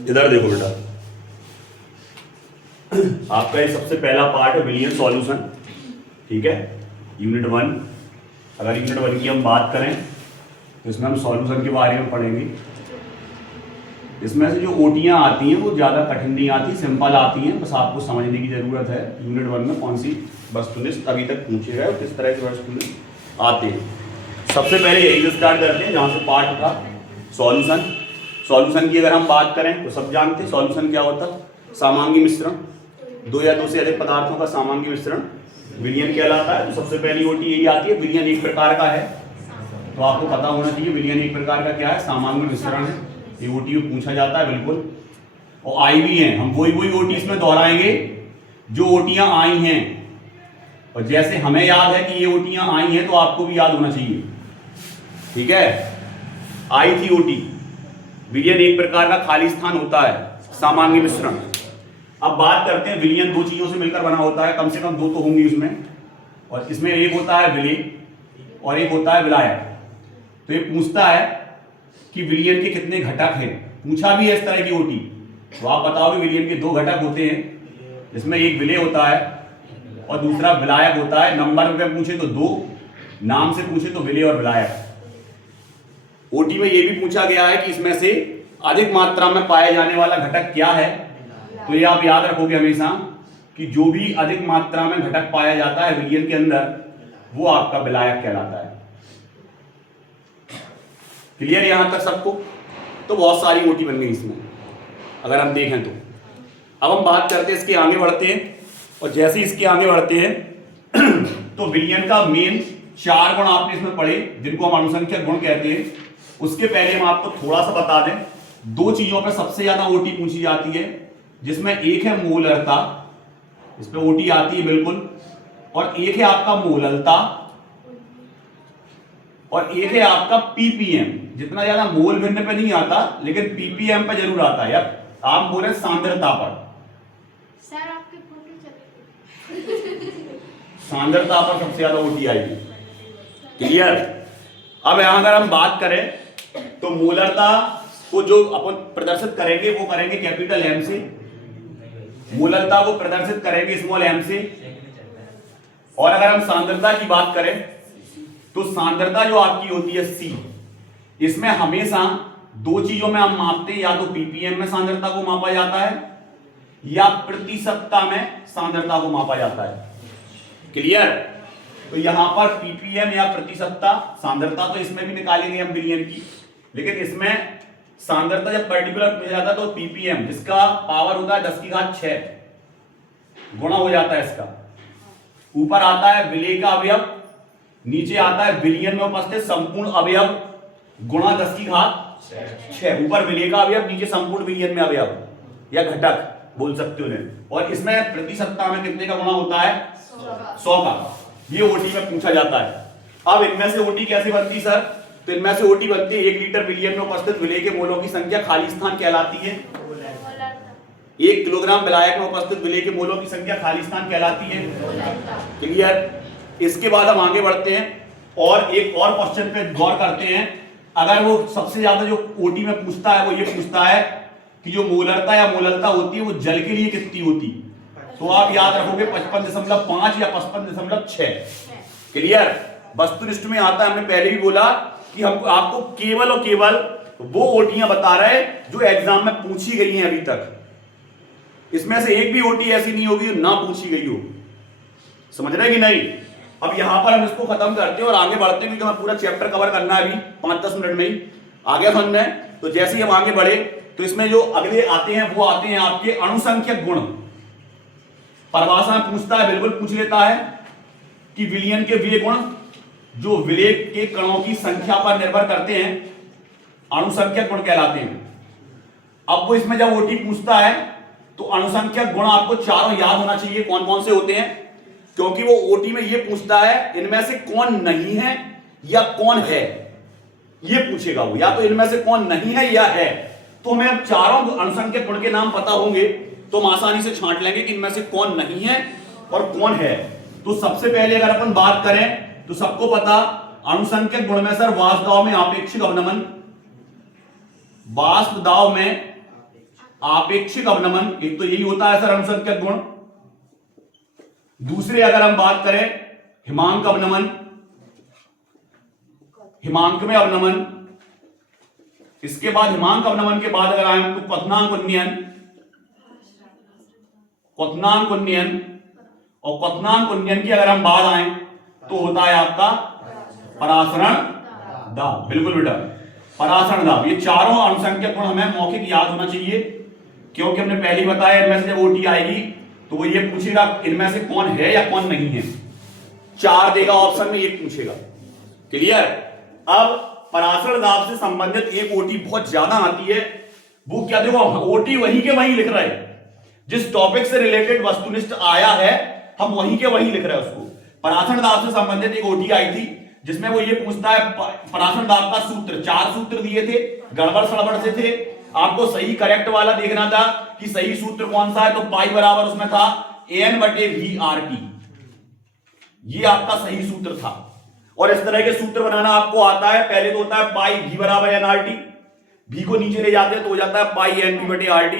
इधर देखो बेटा, आपका ये सबसे पहला पार्ट है विलियन सॉल्यूशन, ठीक है, यूनिट 1। अगर यूनिट 1 की हम बात करें तो इसमें हम सॉल्यूशन के बारे में पढ़ेंगे। इसमें से जो ओटियां आती हैं वो ज़्यादा कठिन नहीं आती, सिंपल आती हैं, बस आपको समझने की ज़रूरत है यूनिट 1 में कौन सी वस्तुनिष्ठ अभी तक पूछे गए और किस तरह से वस्तुनिष्ठ आते हैं। सबसे पहले यही से स्टार्ट करते हैं जहाँ से पार्ट था सॉल्यूशन। सॉल्यूशन की अगर हम बात करें तो सब जानते हैं सॉल्यूशन क्या होता है, सामांगी मिश्रण, दो या दो से अधिक पदार्थों का सामांगी मिश्रण विलियन कहलाता है। तो सबसे पहली ओटी यही आती है, विलियन एक प्रकार का है, तो आपको पता होना चाहिए विलियन एक प्रकार का क्या है, सामांगी मिश्रण है। ये ओटी में पूछा जाता है बिल्कुल, और आई भी है, हम वही ओटी इसमें दोहराएंगे जो ओटियां आई हैं, और जैसे हमें याद है कि ये ओटियां आई हैं तो आपको भी याद होना चाहिए, ठीक है। आई थी ओटी, विलियन एक प्रकार का खाली स्थान होता है, सामांगी मिश्रण। अब बात करते हैं विलियन दो चीजों से मिलकर बना होता है, कम से कम दो तो होंगी उसमें, और इसमें एक होता है विलेय और एक होता है विलायक। तो ये पूछता है कि विलियन के कितने घटक हैं, पूछा भी है इस तरह की ओटी, तो आप बताओगे विलियन के दो घटक होते हैं, जिसमें एक विलेय होता है और दूसरा विलायक होता है। नंबर में पूछे तो दो, नाम से पूछे तो विलेय और विलायक। ओटी में यह भी पूछा गया है कि इसमें से अधिक मात्रा में पाया जाने वाला घटक क्या है, तो ये आप याद रखोगे हमेशा कि जो भी अधिक मात्रा में घटक पाया जाता है विलियन के अंदर वो आपका विलायक कहलाता है। क्लियर यहां तक सबको? तो बहुत सारी ओटी बन गई इसमें अगर हम देखें तो। अब हम बात करते हैं, इसके आगे बढ़ते हैं, और जैसे ही इसके आगे बढ़ते हैं तो विलियन का मेन 4 गुण आपने इसमें पढ़े जिनको हम अनुसंख्यक गुण कहते हैं। उसके पहले हम आपको थोड़ा सा बता दें, दो चीजों पर सबसे ज्यादा ओटी पूछी जाती है, जिसमें एक है मोलरता, इस पे ओटी आती है बिल्कुल, और एक है आपका मोललता, और एक है आपका पीपीएम। जितना ज्यादा मोल भिन्न पे नहीं आता लेकिन पीपीएम पे जरूर आता है, या आप बोले सांद्रता पर। सर आपके फोटो चले सांद्रता पर सबसे ज्यादा ओटी आएगी। क्लियर? अब यहां अगर हम बात करें तो मोलरता को जो अपन प्रदर्शित करेंगे वो करेंगे कैपिटल एम से, मोलरता को प्रदर्शित करेंगे स्मॉल एम से। और अगर हम सांद्रता की बात करें तो सांद्रता जो आपकी होती है सी, इसमें हमेशा दो चीजों में हम मापते हैं, या तो पीपीएम में सांद्रता को मापा जाता है या प्रतिशतता में सांद्रता को मापा जाता है। क्लियर? तो यहां पर पीपीएम या प्रतिशतता, सांद्रता तो इसमें भी निकालेंगे हम विलियन की, लेकिन इसमें सांद्रता जब पर्टिकुलर पूछा जाता है तो पीपीएम, जिसका पावर होता है 10 की घात 6 गुणा हो जाता है इसका। ऊपर आता है विलेय का अवयव, नीचे आता है विलियन में उपस्थित संपूर्ण अवयव गुणा 10 की घात 6। ऊपर विलेय का अवयव, नीचे संपूर्ण विलियन में अवयव या घटक बोल सकते हो उन्हें। और इसमें प्रतिशतता में कितने का गुणा होता है? 100 का। ये ओटी में पूछा जाता है। अब इनमें से ओटी कैसे बनती सर? तो इनमें से ओटी बनती है 1 लीटर विलियन में उपस्थित विलेय के मोलों की संख्या खाली स्थान कहलाती है, 1 किलोग्राम विलायक में उपस्थित विलेय के मोलों की संख्या खाली स्थान कहलाती है। क्लियर? इसके बाद हम आगे बढ़ते हैं और एक और क्वेश्चन पे गौर करते हैं। अगर वो सबसे ज्यादा जो ओटी में पूछता है वो ये पूछता है कि जो मोलरता या मोललता होती है वो जल के लिए कितनी होती, तो आप याद रखोगे 55.5 या 55.6। क्लियर? वस्तुनिष्ठ में आता है, हमने पहले भी बोला कि हम आपको केवल और केवल वो ओटियां बता रहे हैं जो एग्जाम में पूछी गई हैं अभी तक। इसमें से एक भी ओटी ऐसी नहीं होगी जो ना पूछी गई हो। समझ रहे कि नहीं? अब यहां पर हम इसको खत्म करते हैं और आगे बढ़ते हैं, क्योंकि हमें पूरा चैप्टर कवर करना है अभी 5-10 मिनट में ही आगे समझना है। तो जैसे ही हम आगे बढ़े तो इसमें जो अगले आते हैं वो आते हैं आपके अणुसंख्यक गुण। परिभाषा में पूछता है, बिल्कुल पूछ लेता है कि विलियन के वे गुण जो विलेय के कणों की संख्या पर निर्भर करते हैं अणुसंख्यक गुण कहलाते हैं। अब वो इसमें जब ओटी पूछता है तो अणुसंख्यक गुण आपको चारों याद होना चाहिए कौन कौन से होते हैं, क्योंकि वो ओटी में ये पूछता है इनमें से कौन नहीं है या कौन है, ये पूछेगा वो, या तो इनमें से कौन नहीं है या है। तो हमें अब चारों अणुसंख्यक गुण के नाम पता होंगे तो हम आसानी से छांट लेंगे कि इनमें से कौन नहीं है और कौन है। तो सबसे पहले अगर अपन बात करें तो सबको पता अणुसंख्यक गुण में सर वाष्प दाब में आपेक्षिक अवनमन, वाष्प दाब में आपेक्षिक अवनमन, एक तो यही होता है सर अनुसंख्यक गुण। दूसरे अगर हम बात करें हिमांक अवनमन, हिमांक में अवनमन। इसके बाद हिमांक अवनमन के बाद अगर आए तो क्वथनांक उन्नयन, क्वथनांक उन्नयन। और क्वथनांक उन्नयन की अगर हम बात आए तो होता है आपका परासरण दाब। बिल्कुल बेटा, परासरण दाब। ये चारों अनुसंख्यक गुण हमें मौखिक याद होना चाहिए, क्योंकि हमने पहले ही बताया इनमें से जब ओटी आएगी तो वो ये पूछेगा इनमें से कौन है या कौन नहीं है। 4 देगा ऑप्शन में, एक पूछेगा। क्लियर। अब परासरण दाब से संबंधित एक ओटी बहुत ज्यादा आती है, वो क्या, देखो ओटी वहीं के वहीं लिख रहे हैं, जिस टॉपिक से रिलेटेड वस्तुनिष्ठ आया है हम वहीं के वहीं लिख रहे हैं उसको। परासरण दाब से संबंधित एक ओटी आई थी जिसमें वो ये पूछता है परासरण दाब का सूत्र, 4 सूत्र दिए थे, गड़बड़ सड़बड़ से थे, आपको सही करेक्ट वाला देखना था कि सही सूत्र कौन सा है। तो पाई बराबर उसमें था an/v/r/t, ये आपका सही सूत्र था। और इस तरह के सूत्र बनाना आपको आता है। पहले तो होता है पाई v बराबर nrt, v को नीचे ले जाते हैं तो हो जाता है पाई nv/rt।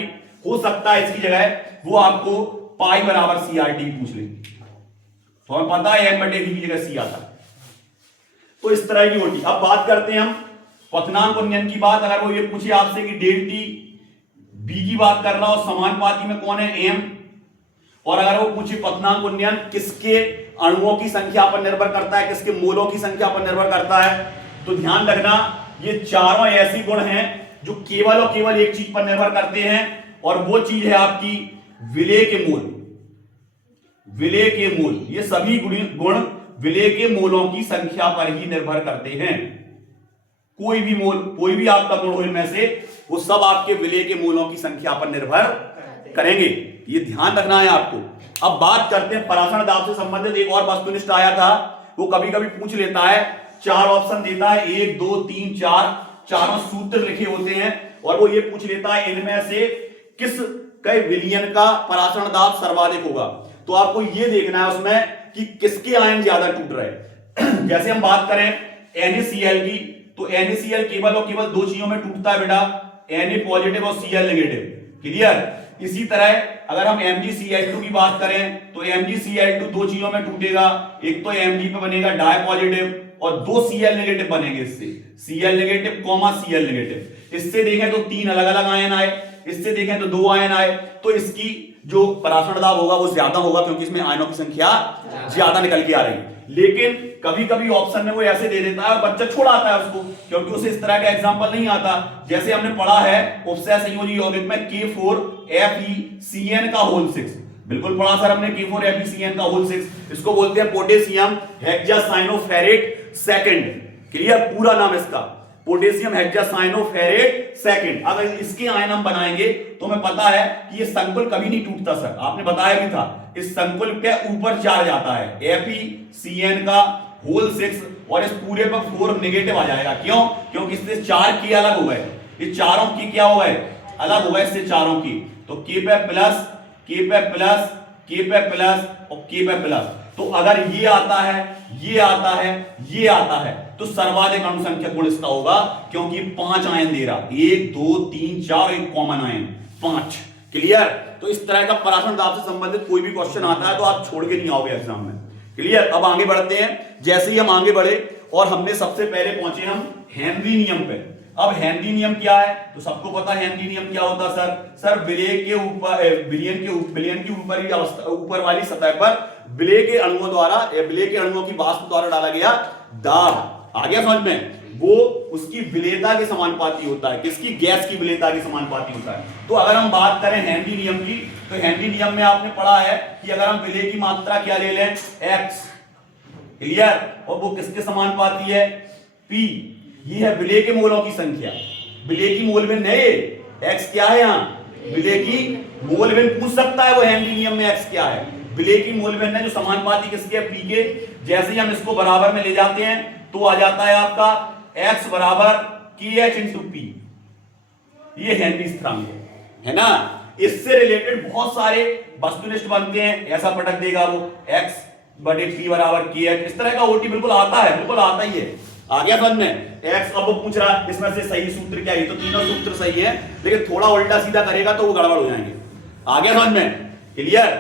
हो सकता है इसकी जगह वो आपको पाई बराबर crt पूछ ले, तो हमें पता है n/v की जगह c आता है। तो इस तरह की होती। अब बात करते हैं हम क्वथनांक उन्नयन की बात। अगर वो ये पूछे आपसे कि डेल टी बी की बात कर रहा हो, समानुपाती में कौन है एम, और अगर वो पूछे क्वथनांक उन्नयन किसके अणुओं की संख्या पर निर्भर करता है, किसके मोलों की संख्या पर निर्भर करता है, तो ध्यान रखना ये चारों ऐसी गुण हैं जो केवल और केवल एक चीज पर निर्भर करते हैं, और वो चीज है आपकी विलेय के मोल। विलेय के मोल, ये सभी गुण विलेय के मोलों की संख्या पर ही निर्भर करते हैं। कोई भी मोल, कोई भी आपका गुण हो इनमें से, वो सब आपके विलेय के मोलों की संख्या पर निर्भर करेंगे। ये ध्यान रखना है आपको। अब बात करते हैं परासरण दाब से संबंधित एक और वस्तुनिष्ठ आया था, वो कभी कभी पूछ लेता है, 4 ऑप्शन देता है, 1 2 3 4, चारों सूत्र लिखे होते हैं, और वो ये पूछ लेता है इनमें से किस कई विलयन का परासरण दाब सर्वाधिक होगा। तो आपको ये देखना है उसमें कि किसके आयन ज्यादा टूट रहे। जैसे हम बात करें NaCl की, तो NaCl केवल और केवल 2 चीजों में टूटता है बेटा, Na पॉजिटिव और Cl नेगेटिव। क्लियर। इसी तरह अगर हम MgCl2 की बात करें तो MgCl2 2 चीजों में टूटेगा, एक तो Mg पे बनेगा डाई पॉजिटिव और 2 Cl नेगेटिव बनेंगे, इससे Cl नेगेटिव Cl नेगेटिव। इससे देखें तो 3 अलग अलग आयन आए, इससे देखें तो 2 आयन आए, तो इसकी जो परासरण दाब होगा वो ज्यादा होगा, क्योंकि इसमें आयनों की संख्या ज्यादा निकल के आ रही है। लेकिन कभी कभी ऑप्शन में वो ऐसे दे देता है और बच्चा छोड़ आता है उसको, क्योंकि उसे इस तरह का एग्जांपल नहीं आता। जैसे हमने पढ़ा है उपसय संयोजी यौगिक में K4FeCN का होल 6, बिल्कुल पढ़ा सर हमने K4FeCN का होल 6। इसको बोलते हैं पोटेशियम हेक्सासाइनोफेरेट सेकंड। क्लियर, पूरा नाम इसका पोटेशियम हेक्सासाइनोफेरेट सेकंड। अगर इसके आयन हम बनाएंगे तो हमें पता है कि ये संकुल कभी नहीं टूटता सर, आपने बताया भी था। इस संकुल के ऊपर चार्ज आता है FeCN का होल 6, और इस पूरे पर 4 नेगेटिव आ जाएगा। क्यों? क्योंकि इससे 4 के अलग हो गए, ये चारों की क्या हो गए, अलग हो गए इससे चारों की। तो K पे प्लस, K पे प्लस, K पे प्लस और K पे प्लस। तो अगर ये आता है, ये आता है, ये आता है, तो सर्वाधिक अनुसंख्यक गुण इसका होगा, क्योंकि 5 आयन दे रहा, 1 2 3 4, एक कॉमन आयन 5। क्लियर। तो इस तरह का परासरण दाब से संबंधित कोई भी क्वेश्चन आता है तो आप छोड़ के नहीं आओगे एग्जाम में। क्लियर। अब आगे बढ़ते हैं। जैसे ही हम आगे बढ़े और हमने सबसे पहले पहुंचे हम हेनरी नियम पे। अब हेनरी नियम क्या है, तो सबको पता है हेनरी नियम क्या होता है सर विलेय के ऊपर विलयन की ऊपर वाली सतह पर विलेय के अणुओं द्वारा, विलेय के अणुओं की वाष्प द्वारा डाला गया दाब। आ गया समझ में, वो उसकी विलेयता के समानुपाती होता है। किसकी? गैस की विलेयता के समानुपाती होता है। तो अगर हम बात करें हेनरी नियम की, तो हेनरी नियम में आपने पढ़ा है कि अगर हम विलेय की मात्रा क्या ले लें, x। क्लियर। और वो किसके समानुपाती है, p। ये है विलेय के मोलों की संख्या। विलेय की मोल में नए x क्या है, यहाँ विलेय की मोल में पूछ सकता है वो हेनरी नियम में x क्या है। विलेय की मोल में जो समानुपाती किसके है, p के। जैसे ही हम इसको बराबर में ले जाते हैं तो आ जाता है आपका x बराबर KH इंटू P। ये हेनरी स्थिरांक है ना। इससे रिलेटेड बहुत सारे वस्तुनिष्ठ बनते हैं, ऐसा पटक देगा वो x/P बराबर KH। इस तरह का ओटी बिल्कुल आता है, बिल्कुल आता ही है। आ गया समझ में? एक्स अब वो पूछ रहा है इसमें से सही सूत्र क्या है, तो तीनों सूत्र सही है, लेकिन थोड़ा उल्टा सीधा करेगा तो वो गड़बड़ हो जाएंगे। आ गया समझ में? क्लियर?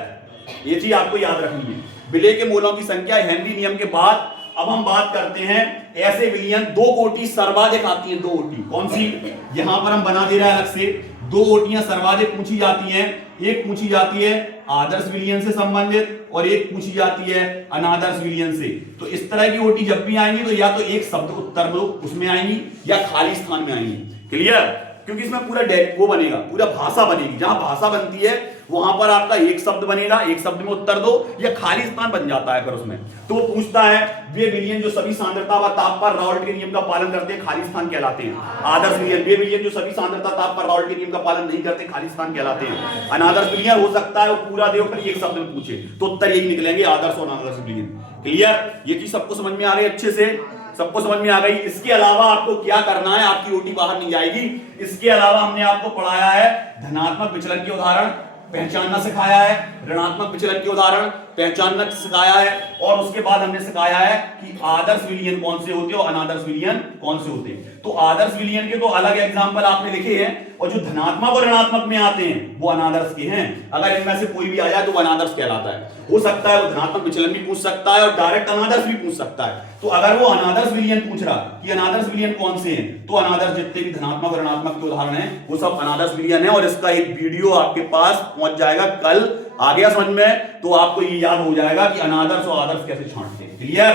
ये चीज आपको याद रखनी है। विलेय के मोलों की संख्या हेनरी नियम के बाद अब हम बात करते हैं ऐसे विलयन, दो कोटि सर्वाधिक आती है, दो कोटि कौन सी, यहां पर हम बना दे रहे हैं अलग से, दो कोटियां सर्वाधिक पूछी जाती हैं। एक पूछी जाती है आदर्श विलयन से संबंधित और एक पूछी जाती है अनादर्श विलयन से। तो इस तरह की ओटी जब भी आएंगी तो या तो एक शब्द उत्तर दो उसमें आएंगी या खाली स्थान में आएंगी। क्लियर? क्योंकि इसमें पूरा वो बनेगा, पूरा भाषा बनेगी। जहां भाषा बनती है वहां पर आपका एक शब्द बनेगा, एक शब्द में उत्तर दो या खाली स्थान बन जाता है। फिर उसमें तो वो पूछता है वे विलयन जो सभी सांद्रता व ताप पर राउल्ट के नियम का पालन करते हैं खाली स्थान कहलाते हैं आदर्श विलयन। वे विलयन जो सभी सांद्रता ताप पर राउल्ट के नियम का पालन नहीं करते खाली स्थान कहलाते हैं अनादर्श विलयन। हो सकता है वो पूरा दे फिर एक शब्द में पूछे तो उत्तर यही निकलेंगे आदर्श और अनादर्श विलयन। क्लियर? ये चीज सबको समझ में आ गई? अच्छे से सबको समझ में आ गई? इसके अलावा आपको क्या करना है, आपकी ओटी बाहर नहीं जाएगी। इसके अलावा हमने आपको पढ़ाया है धनात्मक विचलन के उदाहरण पहचानना सिखाया है, ऋणात्मक विचलन के उदाहरण पहचानना सिखाया है, और उसके बाद हमने सिखाया है कि आदर्श विलयन कौन से होते हैं और अनादर्श विलयन कौन से होते हैं। तो आदर्श विलयन के तो अलग एग्जांपल आपने लिखे हैं और जो धनात्मक और ऋणात्मक में आते हैं वो अनादर्श के हैं। अगर इनमें से कोई भी आ जाए तो वो अनादर्श कहलाता है। हो सकता है वो धनात्मक विचलन भी पूछ सकता है और डायरेक्ट अनादर्श भी पूछ सकता है। तो अगर वो अनादर्श विलयन पूछ रहा कि अनादर्श विलयन कौन से हैं, तो अनादर्श जितने भी धनात्मक और ऋणात्मक के उदाहरण हैं वो सब अनादर्श विलयन है, और इसका एक वीडियो आपके पास पहुंच जाएगा कल। आ गया समझ में? तो आपको ये याद हो जाएगा कि अनादर्श और आदर्श कैसे छांटते हैं। क्लियर?